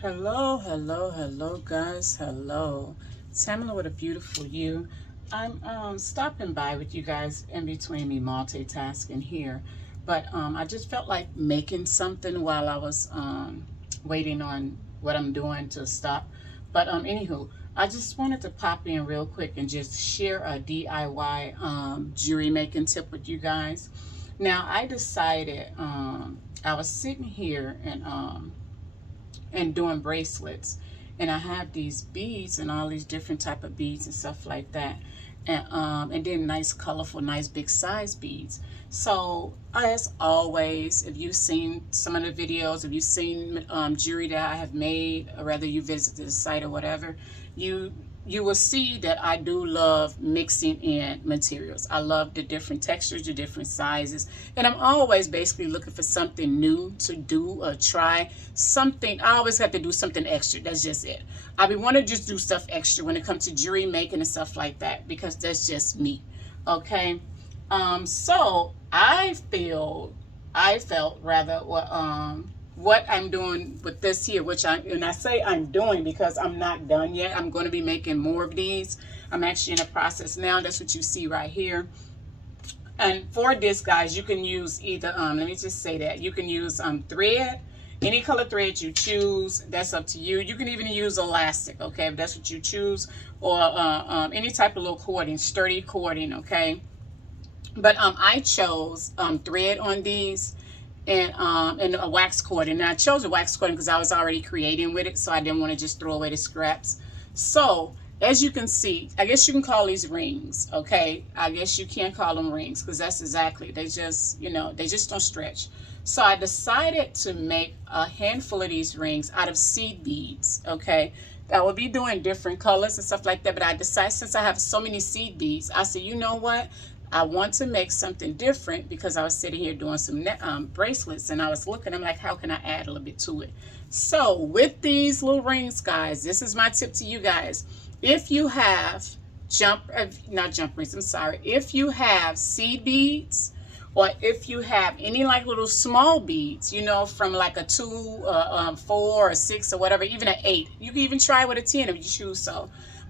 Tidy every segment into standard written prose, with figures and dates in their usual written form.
Hello, hello, hello, guys. Hello. Tamala with a beautiful you. I'm stopping by with you guys in between me multitasking here, but I just felt like making something while I was waiting on what I'm doing to stop. But anywho, I just wanted to pop in real quick and just share a DIY jewelry making tip with you guys. Now I decided I was sitting here and doing bracelets, and I have these beads and all these different type of beads and stuff like that, and then nice colorful nice big size beads. So as always, if you've seen some of the videos, if you've seen jewelry that I have made, or whether you visited the site or whatever, you you will see that I do love mixing in materials. I love the different textures, the different sizes, and I'm always basically looking for something new to do or try. Something, I always have to do something extra. That's just it. I want to just do stuff extra when it comes to jewelry making and stuff like that, because that's just me. Okay. So I felt rather, what I'm doing with this here, which I say I'm doing because I'm not done yet. I'm going to be making more of these. I'm actually in a process now. That's what you see right here. And for this, guys, you can use either, let me just say that, you can use thread, any color thread you choose. That's up to you. You can even use elastic, okay, if that's what you choose, or any type of little cording, sturdy cording, okay. But I chose thread on these, and a wax cording. And I chose a wax cording because I was already creating with it, so I didn't want to just throw away the scraps. So as you can see, I guess you can call these rings, okay? I guess you can call them rings because that's exactly, they just, they just don't stretch. So I decided to make a handful of these rings out of seed beads, okay? I will be doing different colors and stuff like that, but I decided, since I have so many seed beads, I said, you know what? I want to make something different, because I was sitting here doing some bracelets, and I was looking, I'm like, how can I add a little bit to it? So with these little rings, guys, this is my tip to you guys. If you have not jump rings, I'm sorry. If you have seed beads, or if you have any like little small beads, from like a 2, 4, or 6, or whatever, even an 8. You can even try with a 10 if you choose so.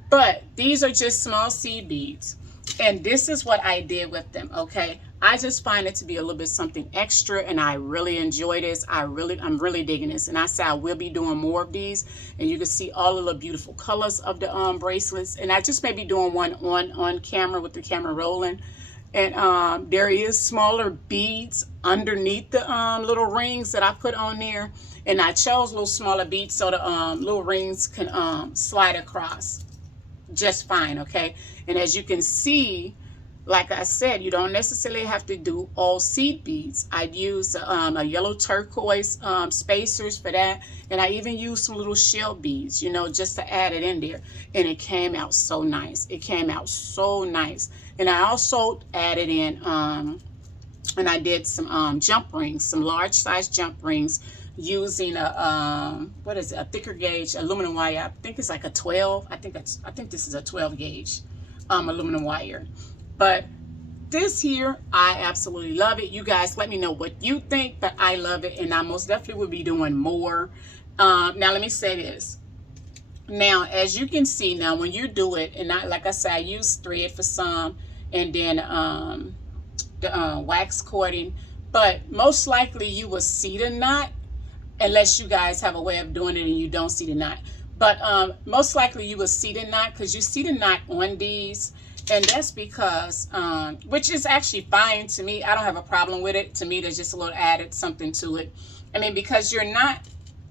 But these are just small seed beads. And this is what I did with them, okay? I just find it to be a little bit something extra, and I really enjoy this. I'm really digging this. And I said I will be doing more of these, and you can see all of the beautiful colors of the bracelets. And I just may be doing one on camera with the camera rolling. And there is smaller beads underneath the little rings that I put on there. And I chose little smaller beads so the little rings can slide across just fine, okay? And as you can see, like I said, you don't necessarily have to do all seed beads. I'd use a yellow turquoise spacers for that, and I even used some little shell beads, just to add it in there. And it came out so nice. It came out so nice. And I also added in and I did some jump rings, some large size jump rings, using what is it, a thicker gauge aluminum wire. I think it's like a 12. I think this is a 12 gauge aluminum wire. But this here, I absolutely love it. You guys let me know what you think, but I love it, and I most definitely will be doing more. Now let me say this. Now, as you can see, now when you do it, and like I said, I use thread for some, and then the wax cording, but most likely you will see the knot, unless you guys have a way of doing it and you don't see the knot. But most likely you will see the knot, because you see the knot on these, and that's because, which is actually fine to me. I don't have a problem with it. To me, there's just a little added something to it. I mean, because you're not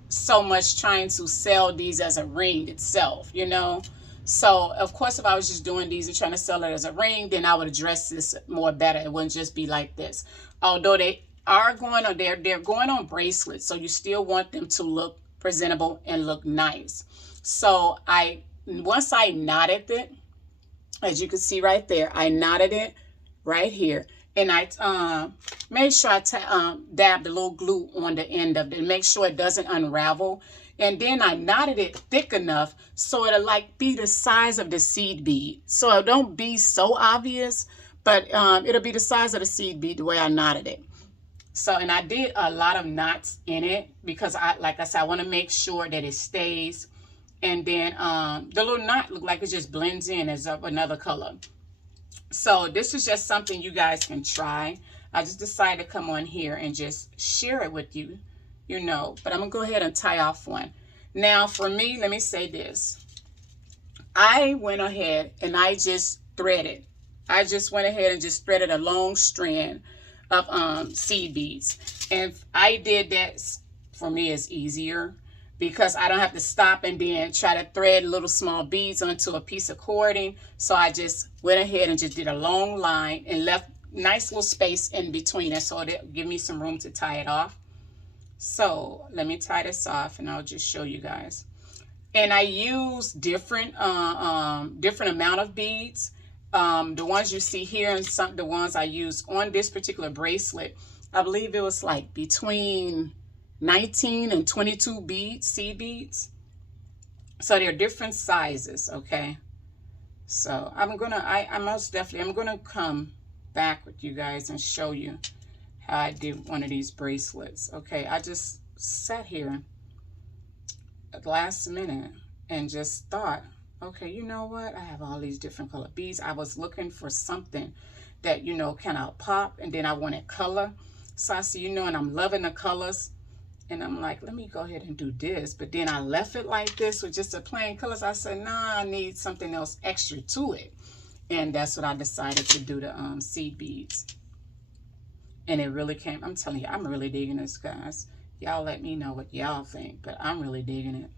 so much trying to sell these as a ring itself, So, of course, if I was just doing these and trying to sell it as a ring, then I would address this more better. It wouldn't just be like this. Although they are going on, they're going on bracelets, so you still want them to look presentable and look nice. So once I knotted it, as you can see right there, I knotted it right here. And I made sure I dabbed a little glue on the end of it and make sure it doesn't unravel. And then I knotted it thick enough so it'll like be the size of the seed bead. So it don't be so obvious, but it'll be the size of the seed bead the way I knotted it. So, and I did a lot of knots in it because like I said, I want to make sure that it stays. And then the little knot look like it just blends in as of another color. So this is just something you guys can try. I just decided to come on here and just share it with you, you know. But I'm going to go ahead and tie off one. Now, for me, let me say this. I went ahead and I just threaded. I just went ahead and just threaded a long strand of seed beads. And I did that, for me, it's easier because I don't have to stop and then try to thread little small beads onto a piece of cording. So I just went ahead and just did a long line and left nice little space in between it, so it'll give me some room to tie it off. So let me tie this off and I'll just show you guys. And I use different amount of beads. The ones you see here and the ones I use on this particular bracelet, I believe it was like between 19 and 22 beads, seed beads. So they're different sizes, okay? So I'm gonna come back with you guys and show you how I did one of these bracelets. Okay, I just sat here at the last minute and just thought, okay, you know what? I have all these different color beads. I was looking for something that, you know, kind of pop, and then I wanted color. So I see, you know, and I'm loving the colors. And I'm like, let me go ahead and do this. But then I left it like this with just a plain colors. I said, nah, I need something else extra to it. And that's what I decided to do, the seed beads. And it really came, I'm telling you, I'm really digging this, guys. Y'all let me know what y'all think, but I'm really digging it.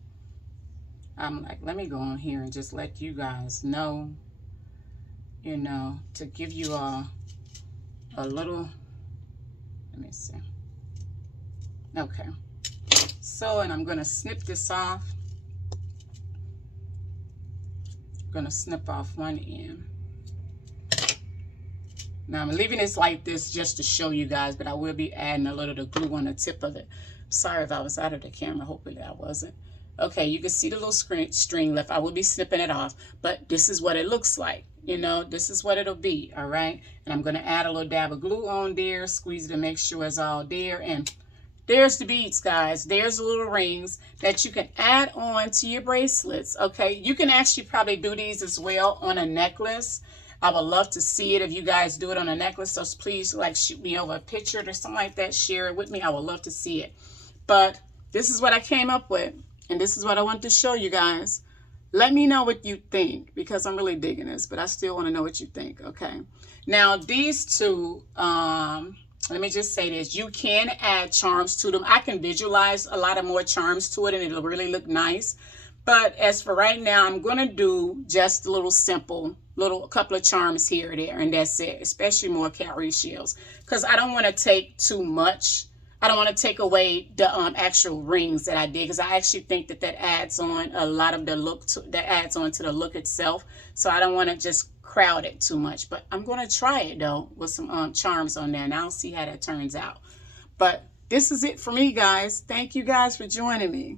I'm like, let me go on here and just let you guys know, you know, to give you a little, let me see. Okay, so, and I'm going to snip this off. I'm going to snip off one end. Now I'm leaving this like this just to show you guys, but I will be adding a little of the glue on the tip of it. Sorry if I was out of the camera, hopefully I wasn't. Okay, you can see the little string left. I will be snipping it off, but this is what it looks like. You know, this is what it'll be, all right? And I'm going to add a little dab of glue on there, squeeze it to make sure it's all there, and there's the beads, guys. There's the little rings that you can add on to your bracelets, okay? You can actually probably do these as well on a necklace. I would love to see it if you guys do it on a necklace. So please, like, shoot me over a picture or something like that. Share it with me. I would love to see it. But this is what I came up with, and this is what I want to show you guys. Let me know what you think, because I'm really digging this, but I still want to know what you think, okay? Now, these two, let me just say this. You can add charms to them. I can visualize a lot of more charms to it, and it'll really look nice. But as for right now, I'm going to do just a little simple, a couple of charms here or there, and that's it. Especially more cowrie shells, because I don't want to take too much. I don't want to take away the actual rings that I did, because I actually think that that adds on a lot of the look, that adds on to the look itself. So I don't want to just crowd it too much, but I'm going to try it though with some charms on there, and I'll see how that turns out. But this is it for me, guys. Thank you guys for joining me.